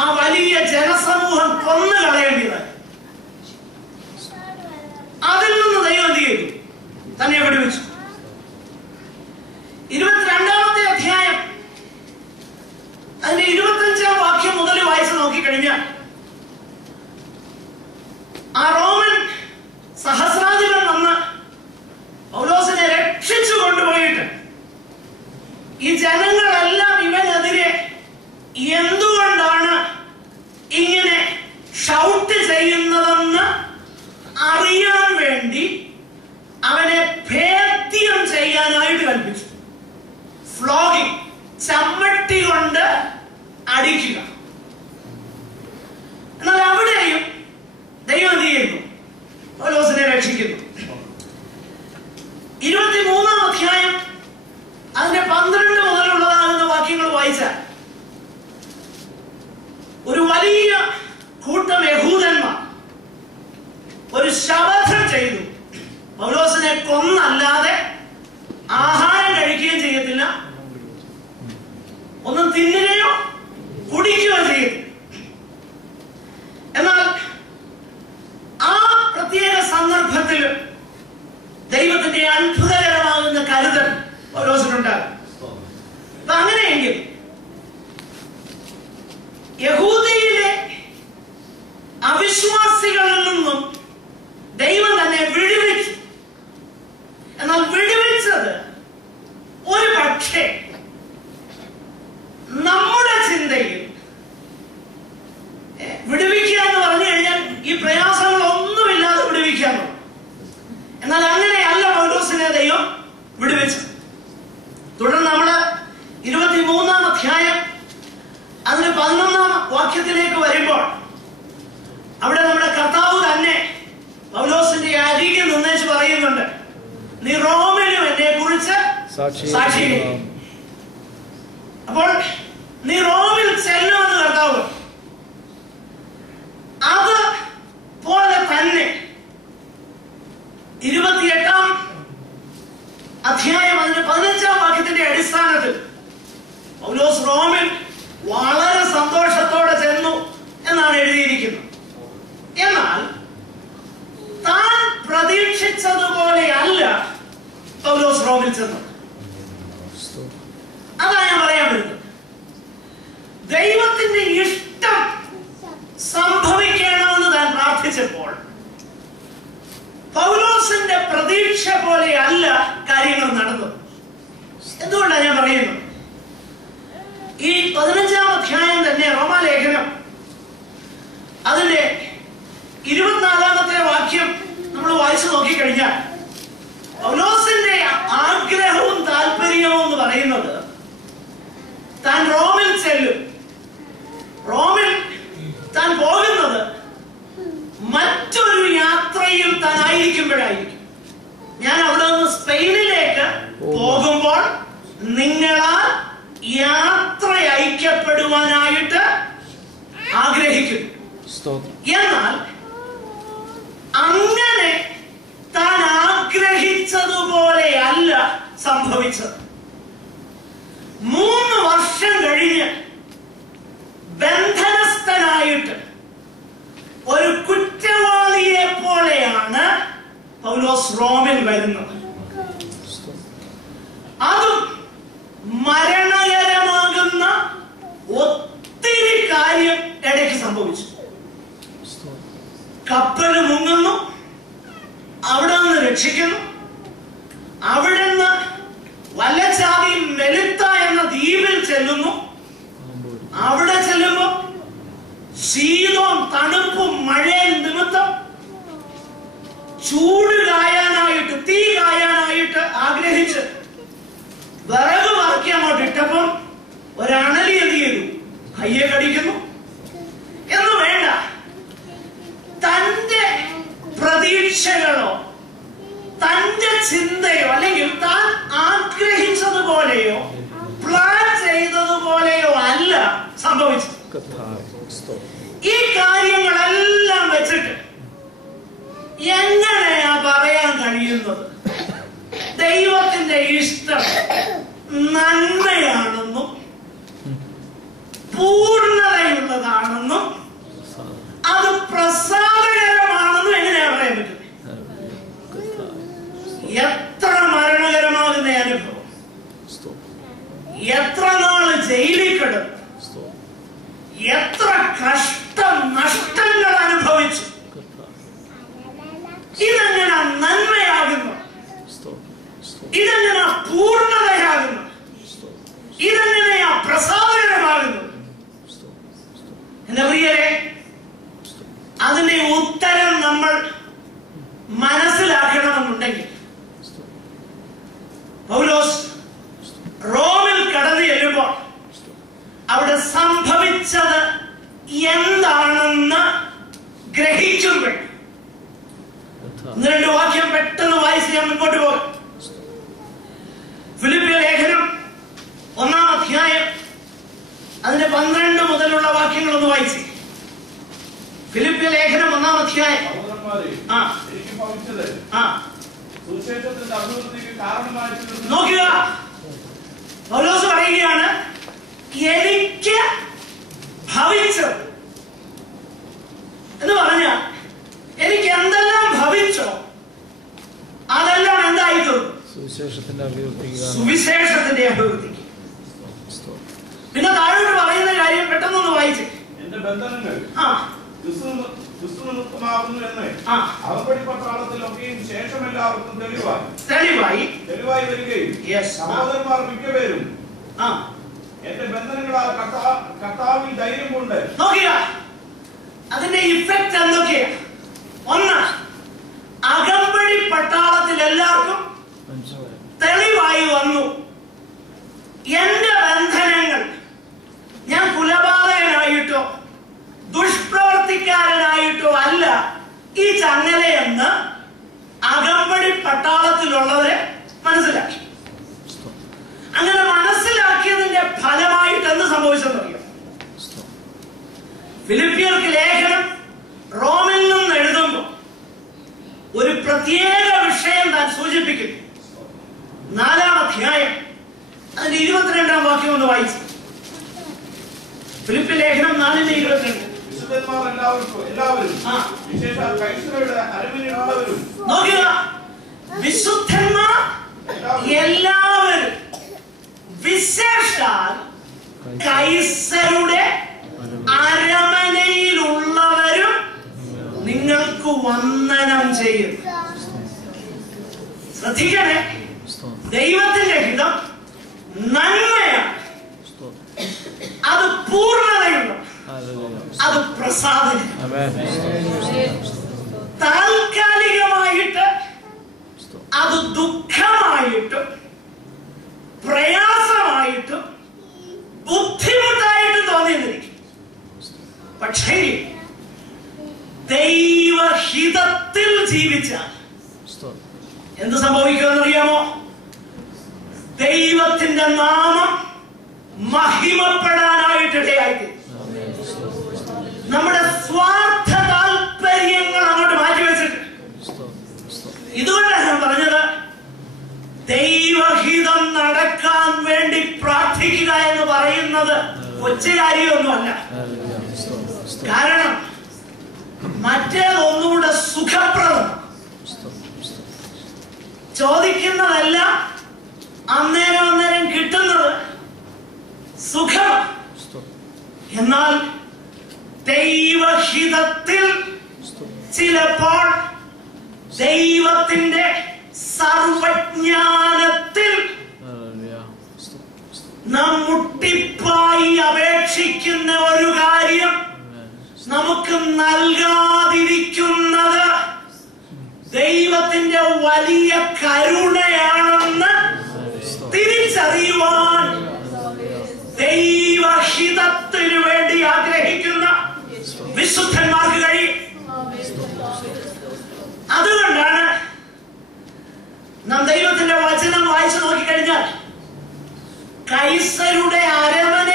ആ വലിയ ജനസമൂഹം കൊന്നു കളയേണ്ടതായി. അതിൽ നിന്ന് ദൈവം എന്ത് ചെയ്തു? തന്നെ വിടുവിച്ചു. 22-ാമത്തെ അധ്യായം അതിന്റെ 25-ാം വാക്യം മുതൽ വായിച്ച് നോക്കിക്കഴിഞ്ഞാൽ ആ റോമൻ സഹസ്രാധിപൻ വന്ന് പൗലോസിനെ രക്ഷിച്ചു കൊണ്ടുപോയിട്ട് ഈ ജനങ്ങളെല്ലാം ഇവനെതിരെ എന്തുകൊണ്ടാണ് ഇങ്ങനെ ഷൗട്ട് ചെയ്യുന്നതെന്ന് അറിയാൻ വേണ്ടി അവനെ ഭേദ്യം ചെയ്യാനായിട്ട് കൽപ്പിച്ചു. ഫ്ലോഗിംഗ്, ചമ്മട്ടി കൊണ്ട് അടിക്കുക. എന്നാൽ അവിടെയും ദൈവം എന്ത് ചെയ്യുന്നു? പൗലോസിനെ രക്ഷിക്കുന്നു. 23-ാം അധ്യായം അതിന്റെ 12 മുതലുള്ളതാകുന്ന വാക്യങ്ങൾ വായിച്ചാൽ ഒരു വലിയ കൂട്ടം യഹൂദന്മാർ ഒരു ശപഥം ചെയ്തു. പൗലോസിനെ കൊന്നല്ലാതെ ആഹാരം കഴിക്കുകയും ചെയ്യത്തില്ല, ഒന്നും തിന്നുകയോ കുടിക്കുകയോ ചെയ്യത്തില്ല. എന്നാൽ ആ പ്രത്യേക സന്ദർഭത്തിൽ ദൈവത്തിന്റെ അത്ഭുതകരമാകുന്ന കരുതൽ പൗലോസിനുണ്ടാകും. അപ്പൊ അങ്ങനെയെങ്കിൽ യഹൂദയിലെ അവിശ്വാസികളിൽ നിന്നും ദൈവം തന്നെ വിടുവിച്ചു. എന്നാൽ വിടുവിച്ചത് ഒരു പക്ഷേ നമ്മുടെ ചിന്തയിൽ വിടുവിക്കുക എന്ന് പറഞ്ഞു കഴിഞ്ഞാൽ ഈ പ്രയാസങ്ങളൊന്നുമില്ലാതെ വിടുവിക്കാമോ? എന്നാൽ അങ്ങനെയല്ല പൗലോസിനെ ദൈവം വിടുവിച്ചു. തുടർന്ന് നമ്മള് 23-ാം അധ്യായം അതിന് 11-ാം വാക്യത്തിലേക്ക് വരുമ്പോൾ അവിടെ നമ്മുടെ കർത്താവ് തന്നെ പൗലോസിന്റെ അരികിൽ നിന്നേച്ച് പറയുന്നുണ്ട്, നീ റോമിലും എന്നെ കുറിച്ച് സാക്ഷിയായി. അപ്പോൾ നീ റോമിൽ ചെല്ലുമെന്ന് കർത്താവ് അത് പോലെ തന്നെ 28-ാം അധ്യായം അതിന്റെ 15-ാം വാക്യത്തിന്റെ അടിസ്ഥാനത്തിൽ പൗലോസ് റോമിൽ വളരെ സന്തോഷത്തോടെ ചെന്നു എന്നാണ് എഴുതിയിരിക്കുന്നത്. എന്നാൽ താൻ പ്രതീക്ഷിച്ചതുപോലെ അല്ല പൗലോസ് റോമിൽ ചെന്നത്. അതാ ഞാൻ പറയാൻ വരുന്നത്. ദൈവത്തിന്റെ ഇഷ്ടം സംഭവിക്കണമെന്ന് താൻ പ്രാർത്ഥിച്ചപ്പോൾ പൗലോസിന്റെ പ്രതീക്ഷ പോലെ അല്ല കാര്യങ്ങൾ നടന്നത്. എന്തുകൊണ്ടാണ് ഞാൻ പറയുന്നത്? ഈ 15-ാം അധ്യായം തന്നെ റോമാലേഖനം അതിന്റെ 24-ാമത്തെ വാക്യം നമ്മൾ വായിച്ചു നോക്കിക്കഴിഞ്ഞാൽ പൗലോസിന്റെ ആഗ്രഹവും താല്പര്യവും എന്ന് പറയുന്നത് താൻ റോമിൽ ചെല്ലും. റോമിൽ താൻ പോകുന്നത് മറ്റൊരു യാത്രയിൽ താൻ ആയിരിക്കുമ്പോഴായിരിക്കും. ഞാൻ അവിടെ നിന്ന് സ്പെയിനിലേക്ക് പോകുമ്പോൾ നിങ്ങളാൽ യാത്ര അയക്കപ്പെടുവാനായിട്ട് ആഗ്രഹിക്കുന്നു. എന്നാൽ അങ്ങനെ താൻ ആഗ്രഹിച്ചതുപോലെ അല്ല സംഭവിച്ചത്. 3 വർഷം കഴിഞ്ഞ് ബന്ധനസ്ഥനായിട്ട് ഒരു കുറ്റവാളിയെ പോലെയാണ് പൗലോസ് റോമിൽ വരുന്നത്. അതും മരണകരമാകുന്ന ഒത്തിരി കാര്യം ഇടയ്ക്ക് സംഭവിച്ചു. കപ്പല് മുങ്ങുന്നു, അവിടെ നിന്ന് രക്ഷിക്കുന്നു. അവിടെ നിന്ന് വല്ലച്ചാവി മെലിത്ത എന്ന ദ്വീപിൽ ചെല്ലുന്നു. അവിടെ ചെല്ലുമ്പോൾ ശീതവും തണുപ്പും മഴയും നിമിത്തം ചൂട് കായാനായിട്ട്, തീ കായാനായിട്ട് ആഗ്രഹിച്ച് വിറക് വറക്കി അങ്ങോട്ട് ഇട്ടപ്പം ഒരണലി എന്ത് ചെയ്തു? കയ്യെ കടിക്കുന്നു എന്ന് വേണ്ട. തന്റെ പ്രതീക്ഷകളോ തന്റെ ചിന്തയോ അല്ലെങ്കിൽ താൻ ആഗ്രഹിച്ചതുപോലെയോ പ്ലാൻ ചെയ്തതുപോലെയോ അല്ല സംഭവിച്ചത്. ഈ കാര്യങ്ങളെല്ലാം വെച്ചിട്ട് എങ്ങനെയാ പറയാൻ കഴിയുന്നത് ദൈവത്തിന്റെ ഇഷ്ടം നന്മയാണെന്നും പൂർണ്ണതയുള്ളതാണ് എത്ര നഷ്ടങ്ങൾ അനുഭവിച്ചു. ഇതെങ്ങനെ നന്മയാകുന്നു? ഇതെങ്ങനെ പൂർണ്ണതയാകുന്നു? ഇതെങ്ങനെയാ പ്രസാദകരമാകുന്നു? എന്റെ പ്രിയരെ, അതിന്റെ ഉത്തരം നമ്മൾ മനസ്സിലാക്കണമെന്നുണ്ടെങ്കിൽ പൗലോസ് റോമിൽ കടന്നു ചെല്ലുമ്പോൾ അവിടെ സംഭവിച്ചത് എന്താണെന്ന് ഗ്രഹിക്കുമ്പോൾ ഒന്ന് രണ്ട് വാക്യം പെട്ടെന്ന് വായിച്ച് ഞാൻ മുൻപോട്ട് പോകും. ഫിലിപ്പിയ ലേഖനം 1-ാം അധ്യായം അതിന്റെ 12 മുതലുള്ള വാക്യങ്ങളൊന്ന് വായിച്ച്. ഫിലിപ്പിയ ലേഖനം 1-ാം അധ്യായം. നോക്കുക, പൗലോസ് പറയുകയാണ്, എനിക്ക് ഭവിച്ചത് എന്ന് പറഞ്ഞാൽ എനിക്ക് എന്തെല്ലാം ഭവിച്ചോ അതെല്ലാം എന്തായിത്തീർന്നു? സുവിശേഷത്തിന്റെ അഭിവൃദ്ധിക്ക്. പിന്നെ താഴോട്ട് പറയുന്ന കാര്യം പെട്ടെന്നൊന്ന് വായിച്ച്. എന്റെ ബന്ധനങ്ങൾ തെളിവായി വരികയും സഹോദരന്മാർ മിക്കപേരും എന്റെ ബന്ധനങ്ങളാൽ കർത്താവിൽ ധൈര്യം കൊണ്ട്. നോക്കുക, അതിന്റെ ഇഫക്റ്റ് എന്തൊക്കെയാ? ഒന്ന്, അകമ്പടി പട്ടാളത്തിൽ എല്ലാവർക്കും തെളിവായി വന്നു. എന്റെ ബന്ധനങ്ങൾ ഞാൻ കുലപാതകനായിട്ടോ ദുഷ്പ്രവർത്തിക്കാരനായിട്ടോ അല്ല ഈ ചങ്ങലയെന്ന് അകമ്പടി പട്ടാളത്തിലുള്ളവരെ മനസ്സിലാക്കി. അങ്ങനെ മനസ്സിലാക്കിയതിന്റെ ഫലമായിട്ട് എന്ത് സംഭവിച്ചെന്നറിയോ? ഫിലിപ്പിയർക്ക് ലേഖനം റോമിൽ നിന്ന് എഴുതുമ്പോൾ ഒരു പ്രത്യേക വിഷയം താൻ സൂചിപ്പിക്കുന്നു. 4-ാം അധ്യായം അതിന്റെ 22-ാം വാക്യം ഒന്ന് വായിച്ചു. ഫിലിപ്പിയ ലേഖനം 4:22. നോക്കുക, വിശുദ്ധന്മാർ എല്ലാവരും വിശേഷാൽ കൈസരുടെ അരമനയിലുള്ളവരും നിങ്ങൾക്ക് വന്ദനം ചെയ്യും. ശ്രദ്ധിക്കണേ, ദൈവത്തിന്റെ ഹിതം നന്മയാണ്, അത് പൂർണ്ണതയുള്ള, അത് പ്രസാദനം. താൽക്കാലികമായിട്ട് അത് ദുഃഖമായിട്ടും പ്രയാസമായിട്ടും ബുദ്ധിമുട്ടായിട്ടും തോന്നിയിരിക്കും. പക്ഷേ ദൈവഹിതത്തിൽ ജീവിച്ചാൽ എന്ത് സംഭവിക്കുമെന്നറിയാമോ? ദൈവത്തിന്റെ നാമം മഹിമപ്പെടാനായിട്ടിടയായിട്ട് നമ്മുടെ സ്വാർത്ഥ താല്പര്യങ്ങൾ അങ്ങോട്ട് മാറ്റിവെച്ചിട്ട്. ഇതുകൊണ്ടാണ് ഞാൻ പറഞ്ഞത്, ദൈവഹിതം നടക്കാൻ വേണ്ടി പ്രാർത്ഥിക്കുക എന്ന് പറയുന്നത് കൊച്ചു കാര്യമൊന്നുമല്ല. കാരണം മറ്റേതൊന്നുകൂടെ സുഖപ്രദം. ചോദിക്കുന്നതെല്ലാം അന്നേരം കിട്ടുന്നത് സുഖം. എന്നാൽ ദൈവഹിതത്തിൽ ചിലപ്പോൾ ദൈവത്തിന്റെ സർവജ്ഞാനത്തിൽ നാം മുട്ടിപ്പായി അപേക്ഷിക്കുന്ന ഒരു കാര്യം നമുക്ക് നൽകാതിരിക്കുന്നത് ദൈവത്തിന്റെ വലിയ കരുണയാണെന്ന് തിരിച്ചറിയുവാൻ ദൈവഹിതത്തിനു വേണ്ടി ആഗ്രഹിക്കുന്ന വിശുദ്ധന്മാർക്ക് കഴിയും. അതുകൊണ്ടാണ് നാം ദൈവത്തിന്റെ വചനം വായിച്ചു നോക്കിക്കഴിഞ്ഞാൽ കൈസരുടെ അരമന